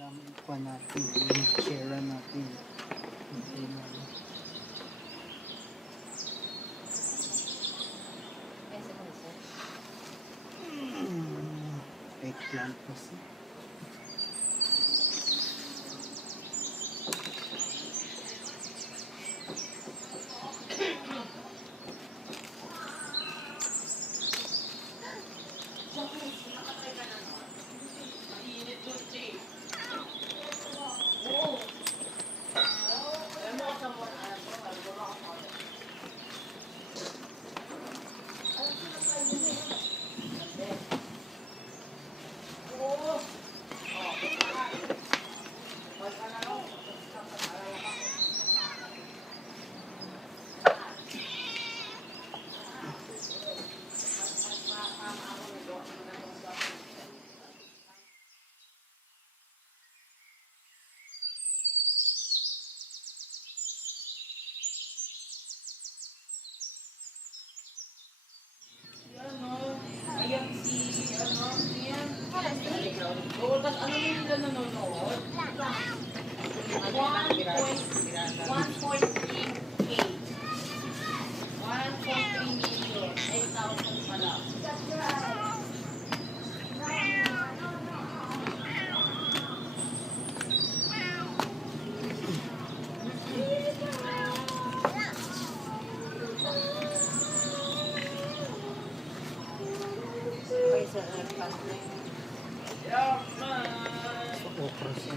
lang kuha natin, yung share natin. Okay na. Eggplant kasi. Oo, tapos ano yung nila nanonood? 1.3 million. 8,000 pala. So, okra siya.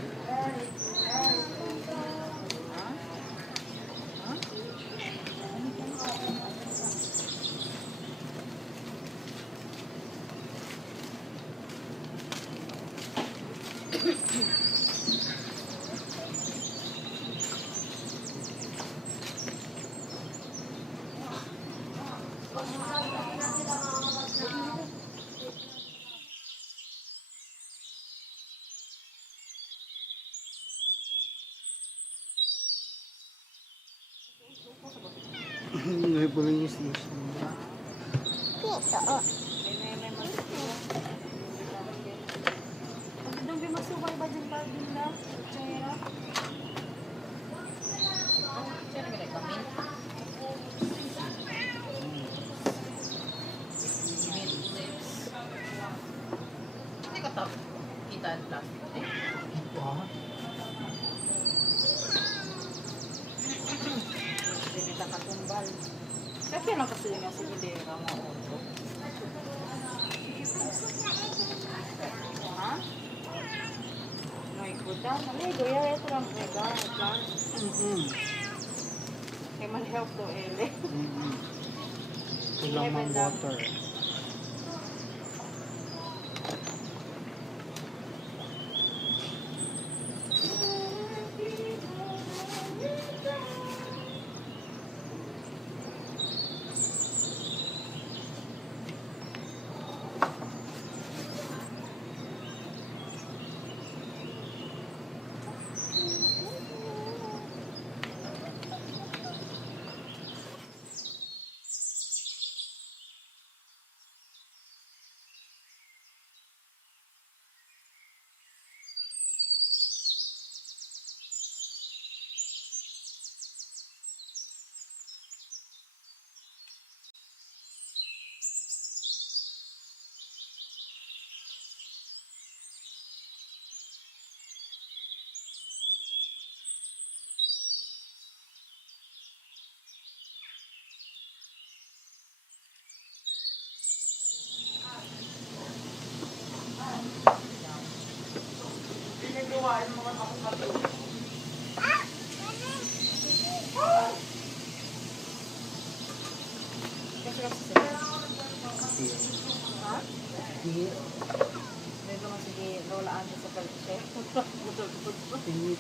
Naibuling yung station niya. Doon masubay ba dyan pa din na? Tsaya? Siya naman nagpamin. Hindi ko top. Kita ang plastic. Ah, Hindi ka katumbal. Kasi lang kasi nga si Hilera mo. Ha? No, ikutan. Amigo, ito lang. Mega, plan. Kaya man help to, Ele. Kulang mang water. Ha? Hindi. Medyo nga sige, lolaan sa kalite. Butol-butol. Tingit.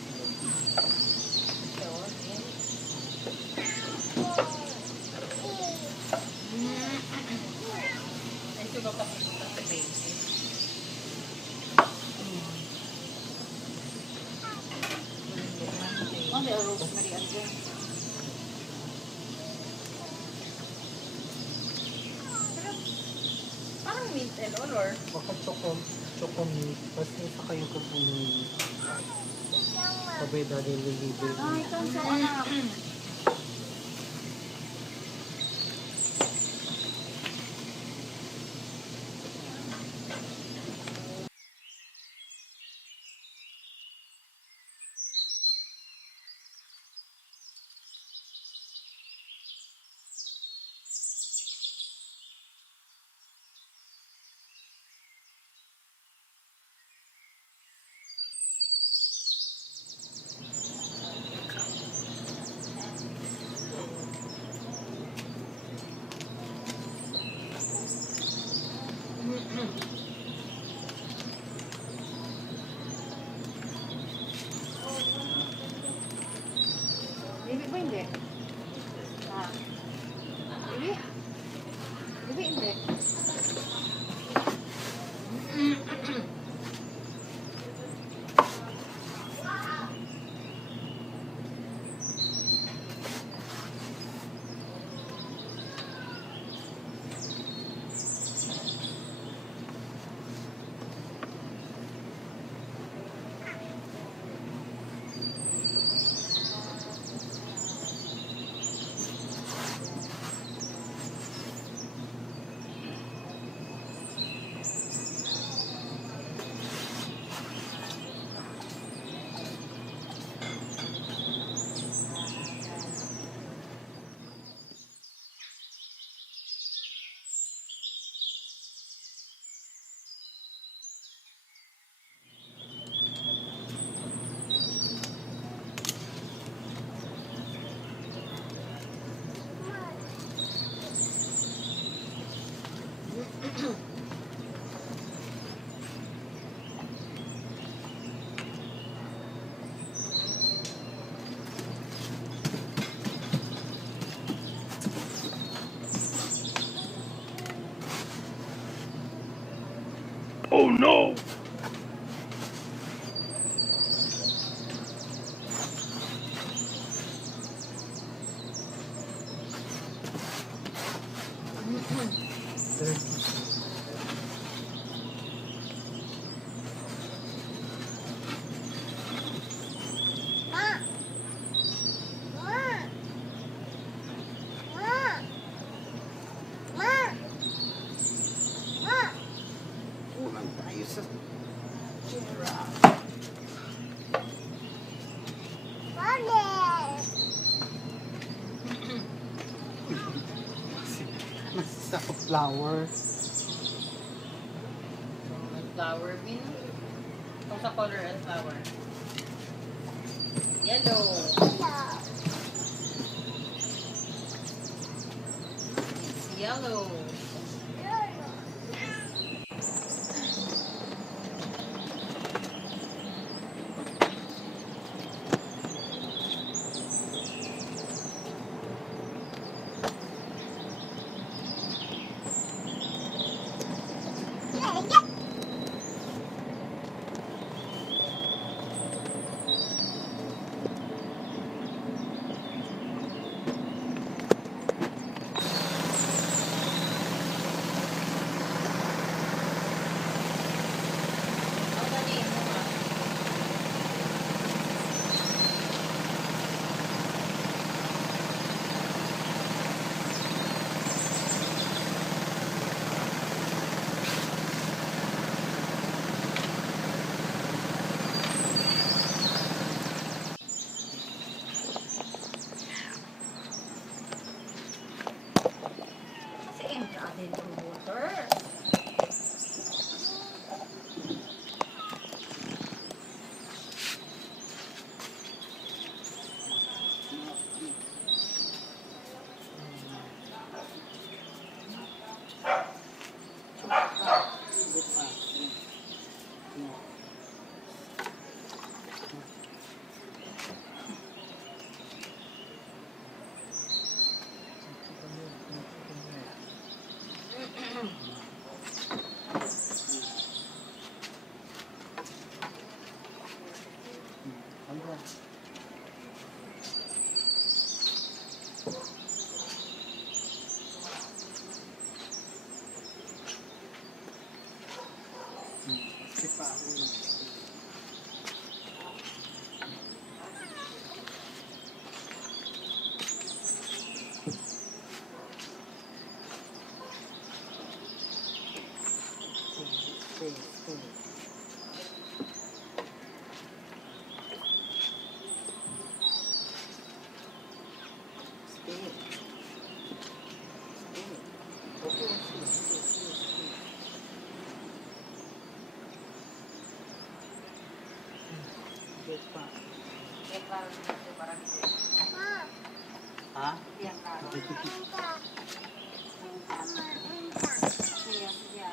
Ay, sunog ka sa baby. Ano yung rosemary andyan? Parang mint and all or Baka chocolate. Basta isa kayo kukunin. Sabay dali lilibre. Ay, kanso anak. Bibi ba hindi? Ha? Bibi? Bibi hindi? Oh no! Kulang tayo sa tira. Nasa flower. Flower bean. Kung sa color and flower. Yellow. It's yellow. Ang dali mo nga. Kasi entra din yung water. Buka. klaro dito para dito. Ha? Yan klaro. Dito. Sige, sige.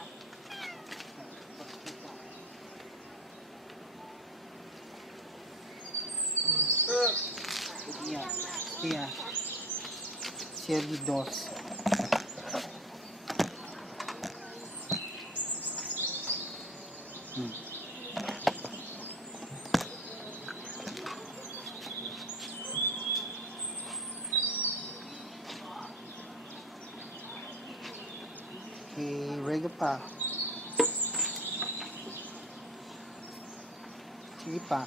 Iya. Iya. Serie 2. Hmm. Okay, rega pa. Sige pa.